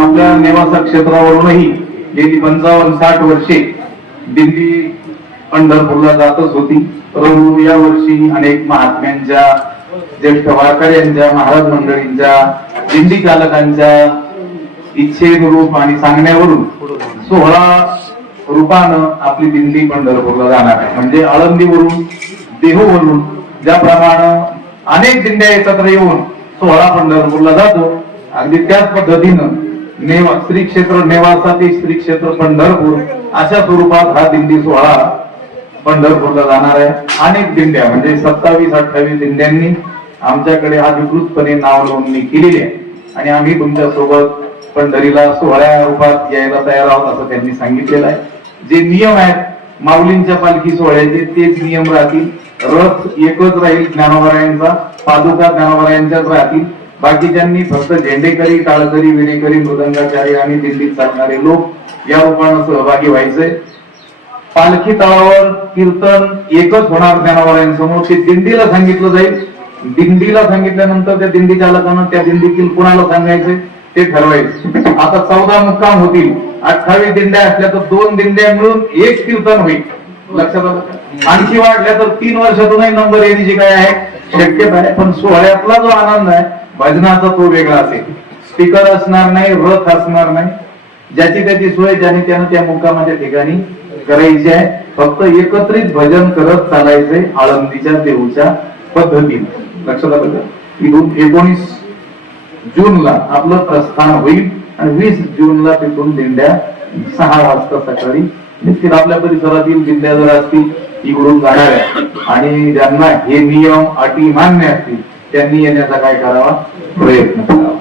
आपल्या नेवासा क्षेत्रावरूनही गेली 55-60 वर्षे दिंडी पंढरपूरला जातच होती. परंतु या वर्षी अनेक महात्म्यांच्या, ज्येष्ठ वारकऱ्यांच्या, महाराज मंडळींच्या, दिंडी चालकांच्या इच्छेनुरूप आणि सांगण्यावरून 16 रूपानं आपली दिंडी पंढरपूरला जाणार आहे. म्हणजे आळंदीवरून, देहूवरून ज्याप्रमाणे अनेक दिंड्या एकत्र येऊन 16 पंढरपूरला जातो, अगदी त्याच पद्धतीनं श्री क्षेत्र नेवासा ते श्री क्षेत्र पंढरपूर अशा स्वरूपात हा दिंडी सोहळा पंढरपूरला जाणार आहे. अनेक दिंड्या म्हणजे 27-28 दिंड्यांनी आमच्याकडे अधिकृतपणे नाव नोंदणी केलेली आहे आणि आम्ही तुमच्या सोबत पंढरीला सोहळ्या रूपात यायला तयार आहोत असं त्यांनी सांगितलेलं आहे. जे नियम आहेत माऊलींच्या पालखी सोहळ्याचे तेच नियम राहतील. रथ एकच राहील ज्ञानोबरायांचा, पादुका ज्ञानोबरायांच्याच राहतील. बाकीच्यांनी फक्त झेंडेकरी, टाळकरी, विणेकरी, मृदंगाचारी आणि दिल्लीत चालणारे लोक या रूपानं सहभागी व्हायचे. पालखी तळावर कीर्तन एकच होणार ज्ञानोबरायांसमोर. ते दिंडीला सांगितलं जाईल. दिंडीला सांगितल्यानंतर त्या दिंडी चालकानं त्या दिंडीतील कुणाला सांगायचे ते ठरवायचे. आता 14 मुक्काम होतील. 28 दिंड्या असल्या तर 2 दिंड्या मिळून एक कीर्तन होईल. लक्षात आलं. आणखी वाढल्या तर 3 वर्षातूनही नंबर येण्याची काय आहे शक्यता आहे. पण सोहळ्यातला जो आनंद आहे भजनाचा तो वेगळा असेल. स्पीकर असणार नाही, रथ असणार नाही. ज्याची त्याची सोय ज्याने त्यानं त्या मुक्कामाच्या ठिकाणी करायची आहे. फक्त एकत्रित भजन करत चालायचे आळंदीच्या देऊच्या पद्धतीने. लक्षात आलं. इथून 19 जूनला आपलं प्रस्थान होईल आणि 20 जूनला तिथून दिंड्या 6 वाजता सकाळी निश्चित आपल्या परिसरातील दिंड्या जर असतील इकडून जाणाऱ्या आणि ज्यांना हे नियम अटी मान्य असतील त्यांनी येण्याचा काय करावा प्रयत्न करावा.